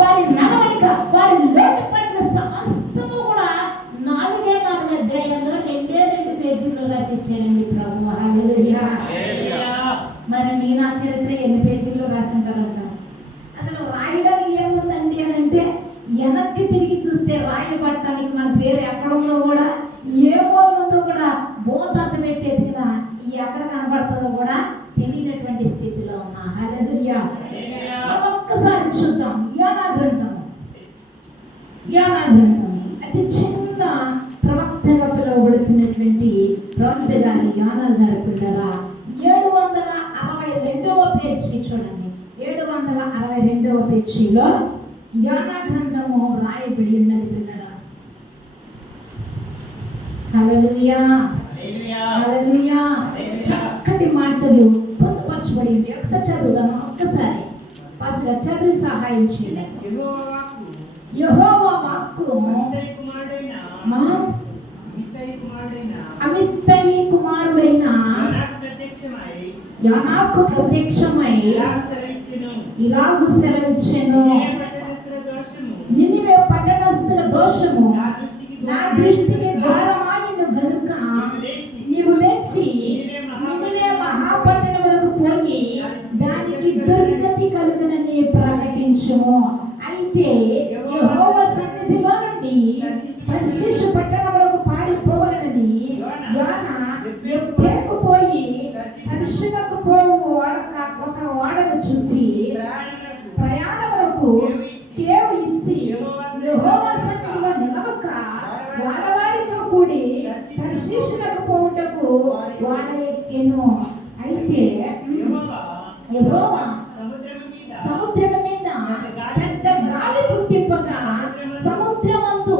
వారి నడవడిక, వారి లోటుపడిన సమస్తము కూడా 4 అధ్యాయంలో 2 పేజీల్లో రాసేసాడండి ప్రభు. హల్లెలూయా. మరి నీ నా చరిత్ర ఎన్ని పేజీల్లో రాసి ఉంటారంట? అసలు రాయడానికి ఏముందండి అని అంటే, వెనక్కి తిరిగి చూస్తే రాయబడటానికి మన పేరు ఎక్కడుందో కూడా, ఏమో ఉందో కూడా బోధత పెట్టేది కదా, ఎక్కడ కనబడుతుందో కూడా తెలియనటువంటి స్థితిలో ఉన్నా. హల్లెలూయా. ఒక్కసారి చూద్దాం యోనా గ్రంథం. అది చిన్న ప్రవక్తగా పిలువబడుతున్నటువంటి ప్రవక్త గారి యోనా గారు పిల్లరా 762వ పేజీ చూడండి. 762వ పేజీలో యోనా గ్రంథము రాయబడి ఉన్నది పిల్లరా. హల్లెలూయా. హల్లెలూయా. చక్కటి మాటలు పొందుపరచబడి ఒకసారి చదువుదామా? ఒక్కసారి పాస్టర్ చదివి సహాయం చేయండి. యెహోవా వాక్కు అమిత్తయి కుమారుడైన యోనాకు ప్రత్యక్షమై ఇలాగు సెలవిచ్చెను, నినివే పట్టణస్థుల దోషము నా దృష్టికి ఘోరమాయెను గనుక నీవు లేచి నినివే మహాపట్టణములకు పోయి దానికి దుర్గతి కలుగునని ప్రకటించుము. అయితే యెహోవా సన్నిధిలో నుండి తర్షీషు పట్టణములకు పారిపోవాలని యోనా యొప్పేకు పోయి తర్షీషుకు పోవు ఒక ఓడను చూచి ప్రయాణములకు కేవు ఇచ్చి యెహోవా సన్నిధిలో నిలవక వాడవారితో కూడి తర్షీషుకు పోవుటకు ఓడ ఎక్కెను. అయితే యెహోవా సముద్రము మీద పెద్ద గాలి పుట్టింపగా సముద్రమందు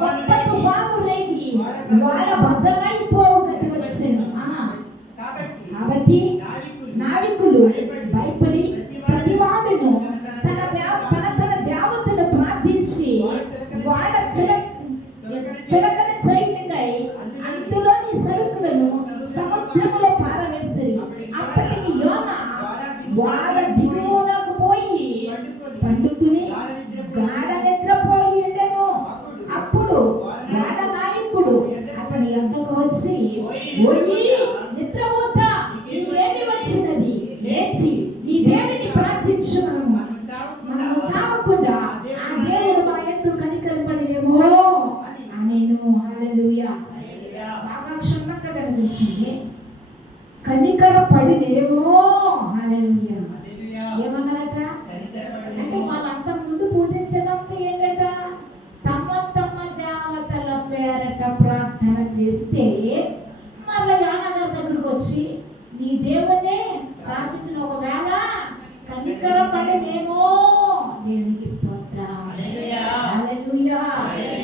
గొప్ప తుఫాను రేగి వాడ బద్దలైపోవు గతి వచ్చెను. కాబట్టి నావికులు భయపడి ప్రతివాడును తన దేవతను ప్రార్థించి వాడ చిలకన చేయనికై అందులోని సరుకులను సముద్రములో పారవేసి అప్పటికి యోనా వాడ దిగువనకు పోయి పండుకుని గాఢ నిద్రపోయి ఉండెను. అప్పుడు వాడ నాయకుడు అతని యొద్దకు వచ్చి, ఓయి నిద్రపోతా, నీకేమి వచ్చినది? లేచి ఈ దేవుని ప్రార్థించుము, మనము చావకుండా ఆ దేవుడు మన యందు కనికరపడేమో అనేను. హల్లెలూయా. బాగా క్షుణ్ణంగా కనిపించింది. కనికరపడినేమో. హల్లెలూయా. ఏమన్నారట అంటే, వాళ్ళంతా ముందు పూజించినంత ఏంటట, తమ దేవతల పేరట ప్రార్థన చేస్తే మళ్ళీ యోనా గారి దగ్గరకు వచ్చి నీ దేవునే ప్రార్థించిన ఒకవేళ కనికరపడినేమో. దేవునికి స్తోత్రం. హల్లెలూయా.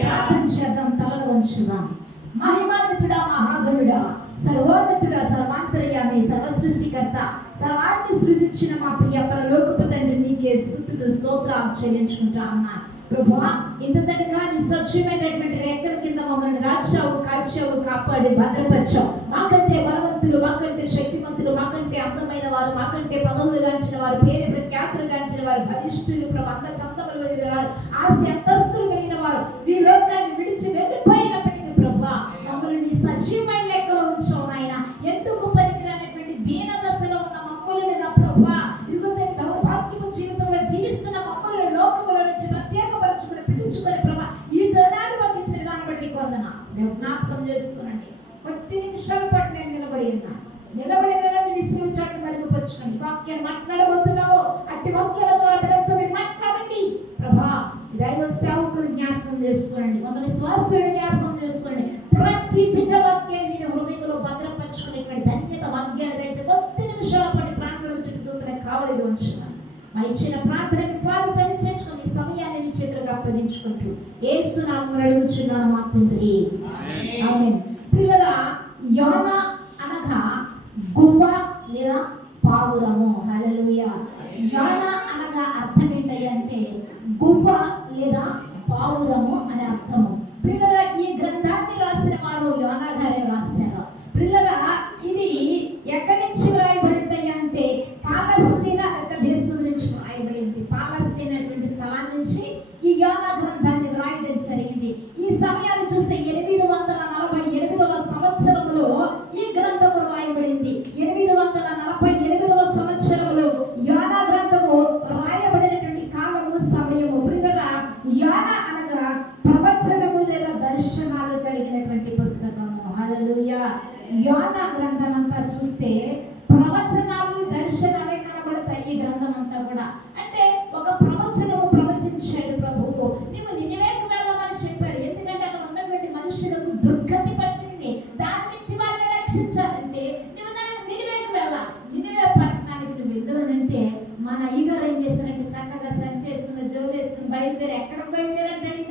ప్రార్థన చేద్దాం, తలలు వంచుదాం. మహిమాన్వితుడా, మహాగణుడా, సర్వోన్నతుడా, సర్వాంతర్యామి, సర్వ సృష్టికర్త, సర్వాన్ని సృజించిన మా ప్రియ పరలోకపు తండ్రి, నీకే స్తుతులు స్తోత్రాలు చెల్లించుకుంటా ఉన్నా ప్రభువా. ఇంతగా నీ స్వచ్ఛమైనటువంటి రేఖల కింద మమ్మల్ని రాచావు, కాచావు, కాపాడి భద్రపరిచావు. మాకంటే బలవంతులు, మాకంటే శక్తివంతులు, మాకంటే అందమైన వారు, మాకంటే పదవులు గాంచిన వారు, పేరు ప్రఖ్యాతులు గాంచిన వారు, బలిష్ఠులు ప్రభు, అంత చందములు కలిగిన వారు, ఆస్తి అంతస్తులు కలిగిన వారు ఈ లోకాన్ని విడిచి వెళ్ళిపోయినప్పటికీ ప్రభువా మమ్మల్ని నీ సజీవమైన లెక్కలో ఉంచావు నాయన. ఎందుకు పనికిరానటువంటి దీన దశలో ఉన్న మమ్మల్ని నా ప్రభువా, ఇదిగో దౌర్భాగ్యపు జీవితంలో జీవిస్తున్న మమ్మల్ని లోకముల నుంచి ప్రత్యేకపరచుకుని పిలుచుకొని ప్రభా ఈ తరుణాన్ని మాకు ఇచ్చిన దాన్ని బట్టి జ్ఞాపకం చేసుకోనండి. కొద్ది నిమిషాల పాటు నేను నిలబడి నిశ్రమించండి, మరుగుపరచుకోండి. వాక్యాన్ని మాట్లాడబోతున్నావు, అట్టి వాక్యాల ద్వారా బిడ్డలతో మీరు మాట్లాడండి ప్రభా. దైవ సేవకులు జ్ఞాపకం చేసుకోండి, మమ్మల్ని శ్వాసను జ్ఞాపకం చేసుకోండి. ప్రతి బిడ్డ వాక్యం మీరు హృదయంలో భద్రపరచుకునేటువంటి ధన్యత వాక్యాన్ని దయచేసి కొద్ది నిమిషాల పాటు ప్రాణంలో చుట్టుతూనే కావలిగా ఉంచున్నాను. మా ఇచ్చిన ప్రార్థనకి పాలు సరిచేసుకుని సమయాన్ని నీ చేతులకు అప్పగించుకుంటూ యేసు నామమున అడుగుచున్నాను మా తండ్రి, ఆమేన్. ప్రియులారా, యోనా అనగా గువ్వ లేదా పావురము. హల్లెలూయా. యోనా అనగా అర్థం ఏంటంటే గువ్వ లేదా పావురము అనే అర్థము. ప్రియులారా, ఈ గ్రంథాన్ని రాసిన వారు యోనా గారే రాశారు. ప్రియులారా, ఇది ఎక్కడి నుంచి వ్రాయబడింది అంటే పాలస్తీనా యొక్క దేశం నుంచి వ్రాయబడింది. పాలస్తీనా అటువంటి స్థలాన్ని నుంచి ఈ యోనా గ్రంథాన్ని వ్రాయడం జరిగింది. ఈ సమయాన్ని చూస్తే 848వ సంవత్సరంలో ఈ గ్రంథము రాయబడింది. 848వ సంవత్సరంలో యోనా గ్రంథము రాయబడినటువంటి కాలము, సమయము. ప్రియరా, యోనా అనగా ప్రవచనము లేదా దర్శనాలు కలిగినటువంటి పుస్తకము. హల్లెలూయా. యోనా గ్రంథం అంతా చూస్తే ప్రవచనాలు, దర్శనాలే కనబడతాయి ఈ గ్రంథం అంతా కూడా. అంటే ఒక ప్రవచనము ప్రవచించాడు ప్రభువు. నువ్వు నినివేకు వెళ్ళమని చెప్పారు. ఎందుకంటే అక్కడ ఉన్నటువంటి మనుషులకు దుర్గతి పట్టింది. దాని నుంచి వారిని రక్షించాలంటే నువ్వు నినివేకు వెళ్ళాలి. నినివే పట్టణానికి నువ్వు ఎందుకనంటే మన అయ్యగారు ఏం చేశారంటే చక్కగా సంచి వేసుకుని, జోలు వేసుకుని బయలుదేరి ఎక్కడికి బయలుదేరంటాడు?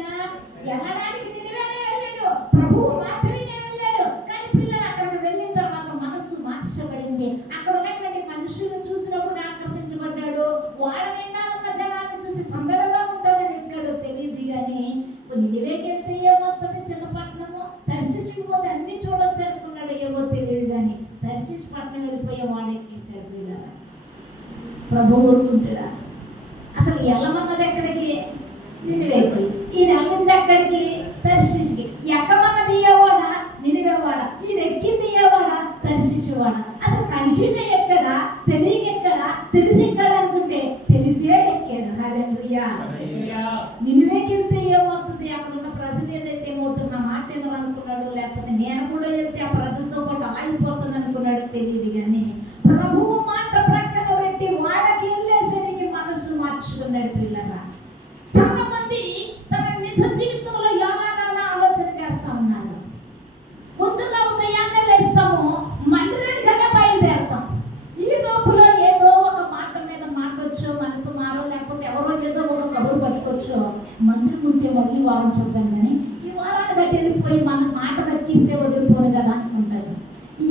వెళ్ళడానికి నినివేనే వెళ్ళాడు. ప్రభువు మాత్రమే వెళ్ళాడు. కానీ పిల్లలు అక్కడికి వెళ్ళిన తర్వాత మనస్సు మార్చబడింది. అక్కడ ఉన్నటువంటి మనుషులను చూసినప్పుడు ఆకర్షించబడ్డాడు. వాళ్ళ నిండా ఉన్న జనాన్ని చూసి సందడిగా ఉంటుందని ఎక్కడో తెలియదు. కానీ నినివేకెళ్తే ఏమవుతుంది? చిన్న పట్టణము. తర్షీషుకి పోతే అన్ని చూడొచ్చు అనుకున్నాడు. ఏమో తెలియదు. కానీ తర్షీషు పట్టణం వెళ్ళిపోయే వాడు ఎక్కేశాడు. పిల్లలు, ప్రభు ఊరుకుంటాడా? అసలు ఎల్లమన్నది ఎక్కడికి? నినివేకి. ఈయన వెళ్ళింది ఎక్కడికి? తర్షీషుకి. ఎక్కమన్నది ఏవాడా? నినివేవాడా. ఈయన ఎక్కింది ఏవాడా? తర్షీషువాడా. అసలు కన్ఫ్యూజ్ ఎక్కడా? తెలియక ఎక్కడా? తెలిసి ఎక్కడా అనుకుంటే తెలిసే ఎక్కాడు. హల్లెలూయా. నినివేకి వెళ్తే ఏమవుతుంది? అక్కడ ఉన్న ప్రజలు ఏదైతే ఏమవుతుంది, నా మాట ఏమనుకున్నాడు, లేకపోతే నేను కూడా వెళ్తే ఆ ప్రజలతో పాటు ఆగిపోతుంది అనుకున్నాడు, తెలియదు. కానీ ప్రభువు మాట ప్రక్కన పెట్టి వాడకి వెళ్ళేసరికి మనసు మార్చుకున్నాడు. పిల్లరా, చాలా మంది తన నిజ జీవితంలో యోనాను ఆలోచన చేస్తా ఉన్నారు. ముందుగా ఉదయాన్నే లేస్తాము, మందిరానికన్నా బయలుదేరుతాం. ఈ లోపల ఏదో ఒక మాట మీద మాట్లాడొచ్చు, మనసు మారో, లేకపోతే ఎవరో ఏదో ఒక కబురు పట్టుకోవచ్చు. మందిరం ఉంటే మళ్ళీ వారం చూద్దాం, కానీ ఈ వారాలు గట్టి వెళ్ళిపోయి మన మాట దక్కిస్తే వదిలిపోను కదా అనుకుంటారు.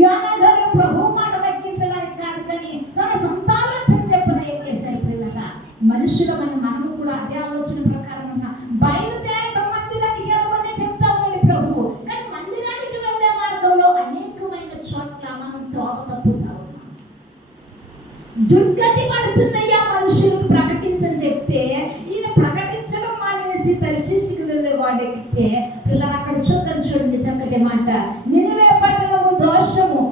యోనా గారు ప్రభు మాట దక్కించడానికి కాదు, కానీ తన సొంత ఆలోచన చెప్పిన ఎక్కేశారు. పిల్లరా, మనుషులమైన మనము కూడా అదే ఆలోచన ప్రకారం ఉన్న బయలుదేరడం మందిరానికి వెళ్ళమని చెప్తా ఉన్నాడు ప్రభు. కానీ మందిరానికి వెళ్ళే మార్గంలో అనేకమైన చోట్ల మనం త్రోవ తప్పుతా ఉన్నాం. దుర్గతి పడుతున్నాయా మనుషులకు ప్రకటించని చెప్తే ఈయన ప్రకటించడం మానేసి తర్షీషుకి వెళ్ళే వాడెక్కితే పిల్లలు అక్కడ చూడండి చక్కటి మాట. నినివే పట్టణము దోషము,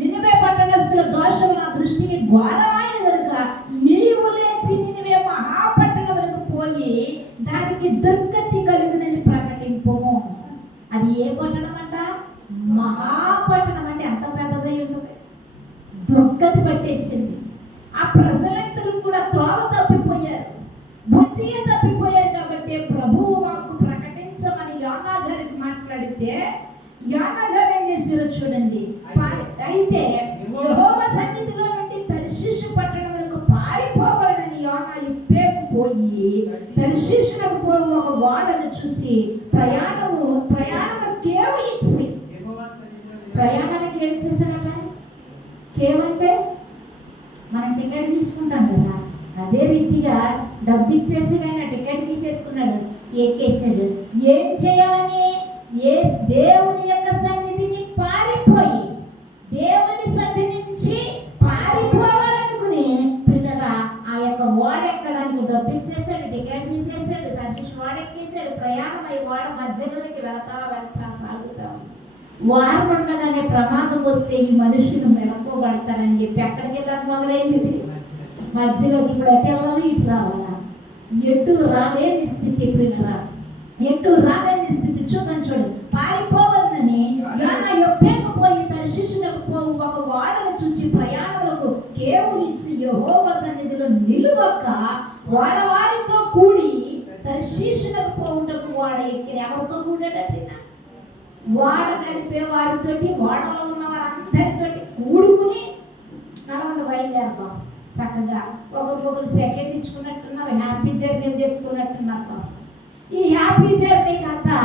నినివే పట్టణస్తుల దోషము నా దృష్టికి ఘోరమైన కనుక నీవు లేచి నినివే మహాపట్టణములకు పోయి దానికి దుర్గతి కలుగునని ప్రకటింపుము. అది ఏ పట్టణం అంట? మహాపట్టణం. అంటే అంత పెద్దదై ఉంటుంది. దుర్గతి పట్టేసింది. ఆ ప్రజలందరూ కూడా త్రోవ తప్పిపోయారు, బుద్ధిగా తప్పిపోయారు. కాబట్టి ప్రభువు వాక్కు ప్రకటించమని యోనా గారికి మాట్లాడితే యోనా గారు ఏం చేశారో చూడండి. అయితే యెహోవా సన్నిధిలో నుండి తర్షీషు పట్టణములకు పారిపోవాలని యోనా ఇప్పేకు పోయి తర్షీషునకు పోయి ఒక ఓడను చూసి ప్రయాణము కేవు ఇచ్చి, ప్రయాణానికి ఏం చేశాడట? కేవంటే మనం టికెట్ తీసుకుంటాం కదా, అదే రీతిగా డబ్బు ఇచ్చేసి ఆయన టికెట్ తీసేసుకున్నాడు, ఎక్కేసాడు. ఏం చేయాలని? దేవుని యొక్క సన్నిధిని పారిపోయి, దేవుని సన్నిధి నుంచి పారిపోవాలనుకుని పిల్లరా ఆ యొక్క ఓడెక్కడానికి డబ్బు ఇచ్చేసాడు, టికెట్ తీసేసాడు, తర్షీషు ఓడెక్కేసాడు. ప్రయాణం అయి ఓడ మధ్యలోనికి వెళ్తా సాగుతాం. వారం ఉండగానే ప్రమాదం వస్తే ఈ మనుషులు మెలకోబడతారని చెప్పి ఎక్కడికి వెళ్ళాక మొదలైంది? మధ్యలోకి. ఇప్పుడు అటు వెళ్ళాలి, ఇటు రావాలా? ఎటు రాలేని స్థితి. పిల్లరా, ఎటు రాలేని స్థితి. చూడండి, పారిపోవాలని యోనా యొప్పేకపోయి తర్షీషునకు పోవు ఒక ఓడను చూచి ప్రయాణములకు కేవు ఇచ్చి యెహోవా సన్నిధిలో నిలువక వాడవాడితో కూడి తర్షీషునకు పోవుటకు వాడ ఎక్కిన. ఎవరితో కూడాడట? వాడ నడిపే వారితోటి, వాడలో ఉన్న వారందరితోటి కూడుకుని నడవండి, బయలుదేరతాం. చక్కగా ఒకరికొకరు సెకండ్ ఇచ్చుకున్నట్టున్నారు, హ్యాపీ జర్నీ చెప్పుకున్నట్టున్నారు. ఈ హ్యాపీ జర్నీకి అంతా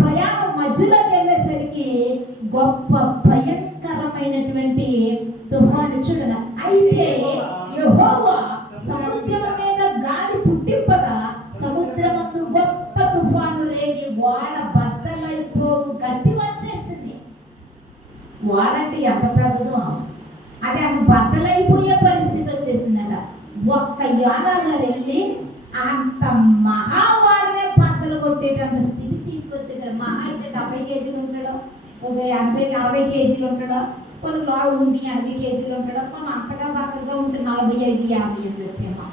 ప్రయాణం మధ్యలోకి వెళ్ళేసరికి గొప్ప భయంకరమైనటువంటి తుఫాను చూడన. అయితే యెహోవా సముద్రం మీద గాలి పుట్టింపగా సముద్రమందు గొప్ప తుఫాను రేగి వాడ బద్దలైపోవు గతి వచ్చేసింది. వాడంటే ఎంత పెద్దదో అది ఆమె బద్దలైపోయే పరిస్థితి వచ్చేసిందట. ఒక్క యోనా గారు వెళ్ళి అంత మహా ఒక 80-60 కేజీలు ఉంటాడా, కొన్ని లావు ఉండి 80 కేజీలు ఉంటాడా, కొన్ని అంతగా బాగా ఉంటే 45-50 వచ్చేమా.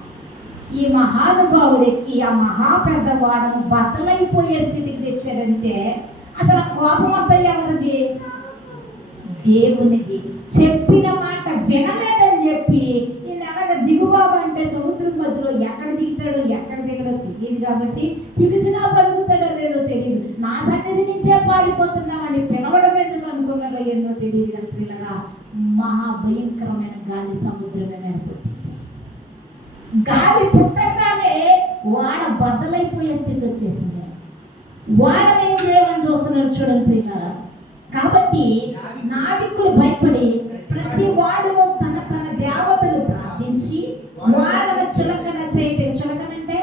ఈ మహానుభావుడికి ఆ మహా పెద్దవాడను బద్దలైపోయే స్థితికి తెచ్చారంటే అసలు ఆ కోపం అంతా ఎవరిది? దేవునికి. చెప్పిన మాట వినలేదని చెప్పి నేను అలాగే దిగుబాబు అంటే సముద్రం మధ్యలో ఎక్కడ దిగుతాడు ఎక్కడ దిగడో తెలియదు కాబట్టి పిలిచినా పలుకుతాడో లేదో తెలియదు. నా సన్నిధి నుంచే పారిపోతున్నామని పిలవడం ఎందుకు అనుకున్నారో ఎన్నో తెలియదు కానీ పిల్లగా మహాభయంకరమైన గాలి సముద్రమే ఏర్పడుతుంది. గాలి పుట్టగానే వాడ బద్దలైపోయే స్థితి వచ్చేసింది. వాడనేం చేయమని చూస్తున్నారు చూడండి పిల్లగా. కాబట్టి నావికులు భయపడి ప్రతి వాడులో తన తన దేవతలు ప్రార్థించి వాడను చులకన చేయటం. చులకనంటే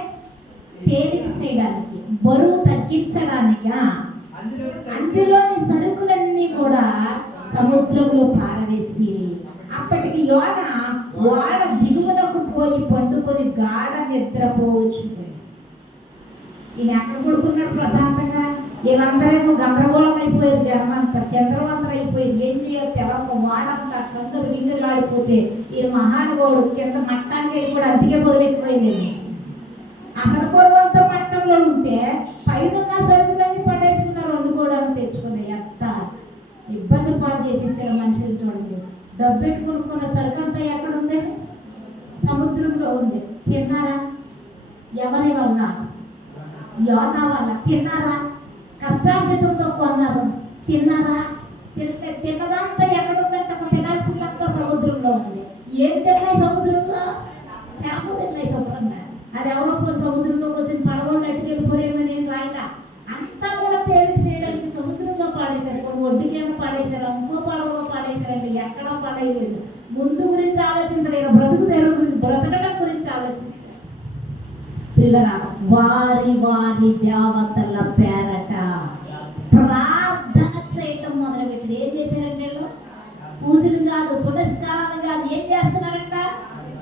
తేలిక చేయడానికి, బరువు తగ్గించడానికి. అందులోని సరుకులన్నీ కూడా సముద్రంలో పారవేసి అప్పటికి యోన వాడ దిగువనకు పోయి పండుకొని గాఢ నిద్రపోవచ్చు. ఈయన ఎక్కడ పడుకున్నాడు ప్రశాంతంగా? వీళ్ళందరేమో గందరగోళం అయిపోయారు, జనమంతా చంద్రవంతరం అయిపోయారు. ఏం చేయాలి తెలక వాడంతా కందరు వింగరు ఆడిపోతే ఈ మహానుభావుడు కింద మట్టానికి వెళ్ళి కూడా అందుకే బరువు ఎక్కువైంది. అసలు బరువంతా మట్టంలో ఉంటే పైన సరుకులన్నీ పడేసుకున్నారు, వండుకోవడానికి తెచ్చుకున్నాయి. ఎంత ఇబ్బంది పాటు చేసేసాడు మనుషులు చూడండి. డబ్బెట్టు కొనుక్కున్న సరుకు అంతా ఎక్కడ ఉంది? సముద్రంలో ఉంది. తిన్నారా? ఎవరి వల్ల? యోనా వల్ల. తిన్నారా? కష్టార్జితంతో కొన్నారు. తిన్నారా? తిన్నదంతా ఎక్కడుందంటే తినాల్సిందంతా సముద్రంలో ఉంది. ఏం తిన్నాయి సముద్రంలో? చేపలు తిన్నాయి శుభ్రంగా. అది ఎవరో సముద్రంలోకి వచ్చిన పడవలు అట్టుకెళ్ళిపోరేమని రాయిలా అంతా కూడా తేలిక చేయడానికి సముద్రంలో పాడేశారు. కొన్ని ఒడ్డుకేమో పాడేశారు, ఇంకో పడవలో పాడేశారండి. ఎక్కడా పడేయలేదు. ముందు గురించి ఆలోచించలేదు, బ్రతుకు తెరువు గురించి, బ్రతకడం గురించి ఆలోచించారు. పిల్లరా, వారి వారి దేవతల పేరట ప్రార్థన చేయటం మొదలుపెట్టి ఏం చేశారంటే పూజలు కాదు, పునస్కారాలు కాదు, ఏం చేస్తున్నారంట?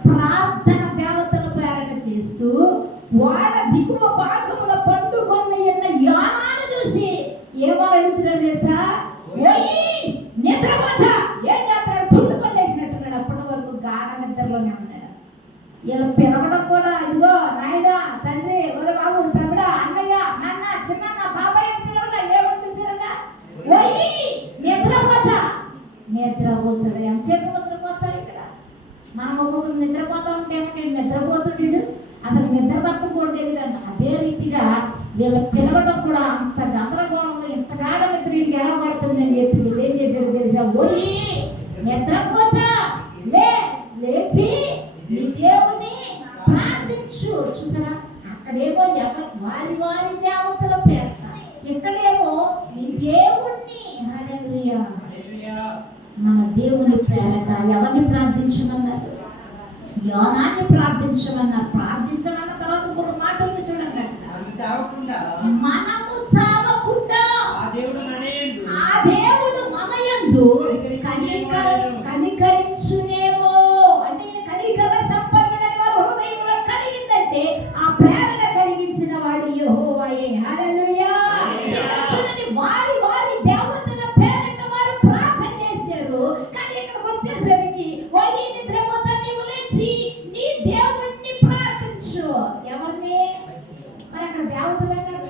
ప్రార్థన దేవతల పేరట చేస్తూ వాడ దిగువ భాగముల పండుకొని ఉన్న యోనాను చూసి ఏమని అడుగుతున్నాడు తెలుసా? నిద్రపోత ఏం చేస్తాడు? తుళ్ళు పడేసినట్టున్నాడు. అప్పటి వరకు గాఢ నిద్రలోనే ఉన్నాడు. ఇలా పిలవడం కూడా, ఇదిగో నాయన, తండ్రి, ఎవరు బాబు, తమ్ముడా, అన్నయ్య, నాన్న, చిన్న, బాబాయ్ పిలవడా ఏమంటారా? నిద్రపోతా. నిద్రపోతాడు. ఎంతసేపు నిద్రపోతాడు? ఇక్కడ మనం ఒక్కొక్కరు నిద్రపోతా ఉంటే నేను నిద్రపోతుడు అసలు నిద్ర తప్పకూడదు తెలియదు. అదే రీతిగా వీళ్ళ పిలవడం కూడా అంత గందరగోళంలో ఇంత గాఢ నిద్ర వీడికి ఎలా పడుతుందని చెప్పి వీళ్ళు ఏం చేశారు తెలుసా? నిద్రపోతా, లేచి నీ దేవుని ప్రార్థించు. చూసారా, అక్కడేమో వారి వారి దేవతల పేరు, ఇక్కడేమో నీ దేవుణ్ణి. హల్లెలూయా. మన దేవుని పేరట ఎవరిని ప్రార్థించమన్నారు? యోనాన్ని ప్రార్థించమన్నారు. ప్రార్థించమన్న తర్వాత ఒక మాట ఉంది చూడండి, మనము చావకుండా ఆ దేవుడు మన యందు కనికరించునేమో. అంటే కనికర సంపన్నుడై వారు హృదయంలో కలిగిందంటే ఆ ప్రేరణ కలిగించిన వాడు యెహోవాయే. హల్లెలూయా. చూడండి, వారి వారి దేవతల పేరట వారు ప్రార్థన చేశారు. కానీ ఇక్కడికి వచ్చేసరికి నిద్రపోతా, నీవు లేచి నీ దేవుణ్ణి ప్రార్థించు. ఎవరిని? మరి అక్కడ దేవతలు అన్నారు,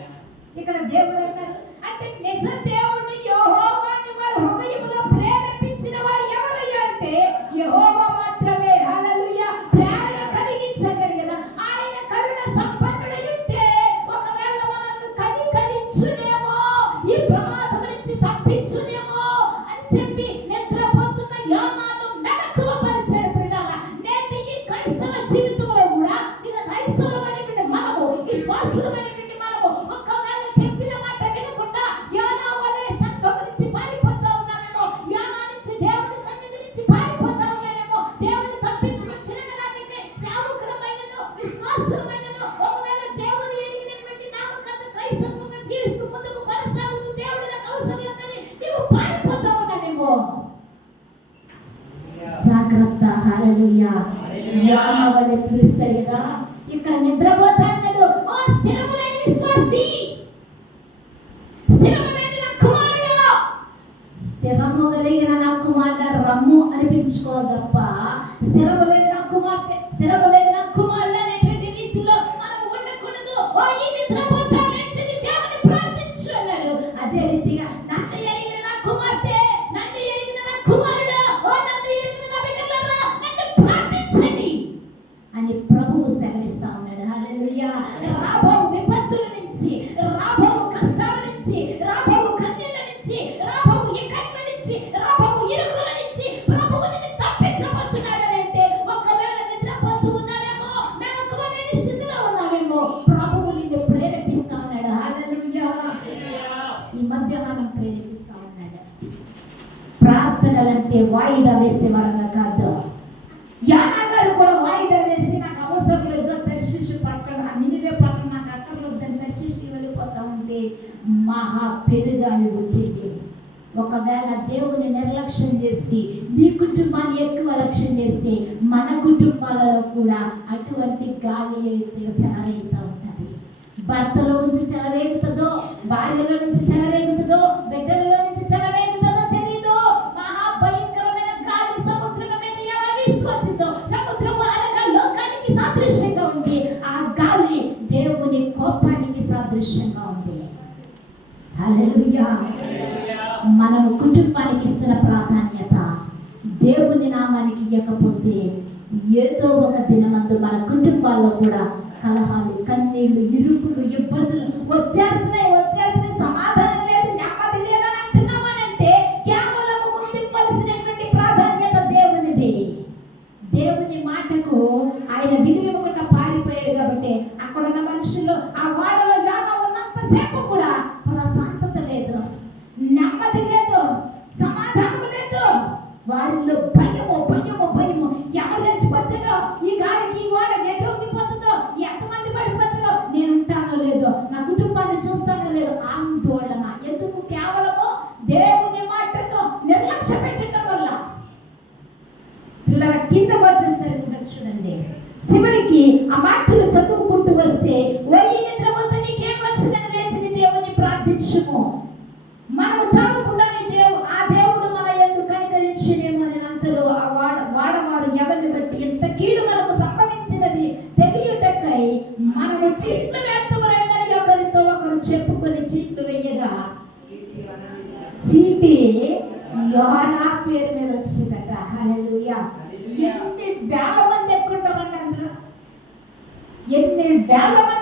ఇక్కడ దేవుడు అన్నారు. అంటే నిజ దేవుడు యెహోవాని వారి హృదయంలో ప్రేరేపించిన వారు ఎవరయ్యా అంటే యెహోవా మాత్రమే. హల్లెలూయా. ప్రేరణ కలిగించగలిగిన ఆయన కరుణ సంపన్నుడై ఉంటే ఒకవేళ మనల్ని కనికరించునేమో, ఈ ప్రమాదం నుంచి తప్పించునేమో అని చెప్పి నిద్రపోతున్న యోనాను మెలకువ పరిచాడు. పిల్లల, నేటి ఈ క్రైస్తవ జీవితంలో కూడా ఇక క్రైస్తవులమైనటువంటి మనము, ఈ స్వాస్థులమైనటువంటి మనము ఒకవేళ చెప్పిన మాట వినకుండా యోనా వలె సంఘం నుంచి పారిపోతా ఉన్నామేమో, యోనా నుంచి దేవుని సన్నిధి నుంచి పారిపోతా ఉన్నామేమో, దేవుని తప్పించుకొని తిరగడానికి సేవకుడమైనను విశ్వాసులమైనను ఒకవేళ దేవుని ఎరిగినటువంటి నామకత్వ క్రైస్తవంగా జీవిస్తూ ముందుకు కొనసాగుతూ దేవుడి నాకు అవసరం లేదని నీవు పారిపోతా ఉన్నామేమో. జాగ్రత్త. హల్లెలూయా. యోనా వలె పిలుస్తారు కదా, ఇక్కడ నిద్రపోతా అన్నాడు. ఓ స్థిరములేని విశ్వాసి, స్థిరములేని నా కుమారుడు, పిలుచుకోవాలి తప్ప స్థిరములేని నా కుమార్తె, స్థిరములేని నా కుమారుడు అనేటువంటి రీతిలో మనం ఉండకూడదు. ఓ ఈ నిద్రపోతా లేచి దేవుని ప్రార్థించు అన్నాడు. అదే రీతిగా నన్ను ఎరిగిన నా కుమార్తె, నన్ను ఎరిగిన నా కుమారుడా, ఓ నన్ను ఎరిగిన నా బిడ్డలారా నన్ను ప్రార్థించండి అని ప్రభువు సెలవిస్తా ఉన్నాడు. హల్లెలూయా. రాబో విపత్తుల నుంచి, రాబో కష్టాల నుంచి, రాబో కన్నీళ్ళ నుంచి, రాబో ఇక్కట్ల నుంచి, రాబో ఇరుకుల నుంచి ప్రభువు నిన్ను తప్పించబోతున్నాడంటే, ఒకవేళ నిద్రపోతూ ఉన్నావేమో, మెలకువలేని స్థితిలో ఉన్నావేమో, ప్రభువు నిన్ను ప్రేరేపిస్తా ఉన్నాడు. హల్లెలూయా. ఈ మధ్యాహ్నం ప్రేరేపిస్తా ఉన్నాడు. ప్రార్థనలంటే వాయిదా వేసే వరంగా కాదు. యానాగారు కూడా వాయిదా వేసి నాకు అవసరం లేదు, తర్షీషు పట్టణ, నినివే పట్టణ నాకు అక్కర్లేదని తర్షీషు వెళ్ళిపోతా ఉంటే మహా పెనుగాలి పుట్టింది. ఒకవేళ దేవుని నిర్లక్ష్యం చేసి నీ కుటుంబాన్ని ఎక్కువ లక్ష్యం చేస్తే మన కుటుంబాలలో కూడా అటువంటి గాలి చెలరేగుతూ ఉంటుంది. భర్తలో నుంచి చెలరేగుతుందో, భార్యలో నుంచి చెలరేగుతుందో, బిడ్డలలో నుంచి చెలరేగుతుందో తెలీదు. మహాభయంకరమైన గాలి సముద్రం మీద ఎలా వీసుకొచ్చిందో, సముద్రము అనగా లోకానికి సాదృశ్యంగా ఉంది. ఆ గాలి దేవుని కోపానికి సాదృశ్యంగా ఉంది. హల్లెలూయా. మనం కుటుంబానికి ఇస్తున్న ప్రాధాన్యత దేవుని నామానికి ఇవ్వకపోతే ఏదో ఒక దినమందు మన కుటుంబాల్లో కూడా కలహాలు, కన్నీళ్లు, ఇరుకులు, ఇబ్బందులు వచ్చేస్తున్నాయి. సమాధానం లేదు, నెమ్మది లేదని అంటున్నామనంటే కేవలం ముందువలసినటువంటి ప్రాధాన్యత దేవునిది. దేవుని మాటకు ఆయన విలువ ఇవ్వకుండా పారిపోయాడు కాబట్టి అక్కడ ఉన్న మనుషులు ఆ వాడలో యోనా ఉన్నంతసేపు కూడా ప్రశాంతత లేదు, నెమ్మది లేదు, సమాధానం లేదు. వారిలో భయము భయము భయము. ఎవరు చచ్చిపోతుందో, ఈ గాలికి ఈ వాడ ఎటు ఉండిపోతుందో, ఎంతమంది పడిపోతుందో, నేను ఉంటానో లేదో, నా కుటుంబాన్ని చూస్తానో లేదో ఆందోళన. ఎందుకు? కేవలము దేవుని మాటను నిర్లక్ష్య పెట్టడం వల్ల. పిల్లల కిందకు వచ్చేసరికి కూడా చూడండి, చివరికి ఆ మాటలు చదువుకుంటూ వస్తే ఓయి నిద్రపోతే నీకేం వచ్చిందని లేచి దేవుని ప్రార్థించుము. మనము చావకుండానే ఆ దేవుడు మన యందు కనికరించునేమో అని అంతలో ఆ వాడవారు ఎవరిని బట్టి ఎంత కీడు మనకు సంభవించినది తెలియటకై మనము చీట్లు వేస్తామని ఒకరితో ఒకరు చెప్పుకొని చీట్లు వేయగా చీటి యోనా పేరు మీద వచ్చిందట. హల్లెలూయా. ఎన్ని వేల మంది ఎక్కుంటారండి అందులో, ఎన్ని వేల మంది